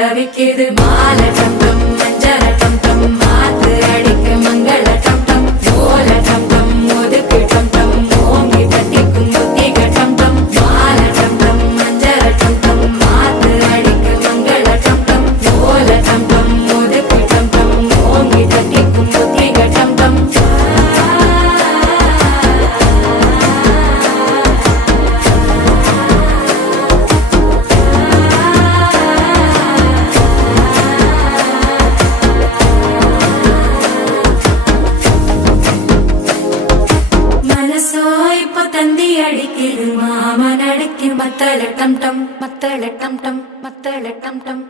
தவிக்குது மாலை டம் டம் மஞ்சள டம் டம் மாத்து அடிக்க மங்கள டம் டம் ஓல டம் டம் ஒதுக்கு டம் டம் ஓங்கி தட்டிக்கும் புத்திக டம் டம் மாலை டம் டம் மஞ்சள டம் டம் மாத்து அடிக்க மங்கள டம் டம் ஓல டம் டம் ஒதுக்கு டம் டம் ஓங்கி தட்டிக்கும் புத்திக டம் டம் தந்தி அடிக்குது மாமன் அடிக்கு மத்தள டம் டம் மத்தள டம் டம் மத்தள டம் டம்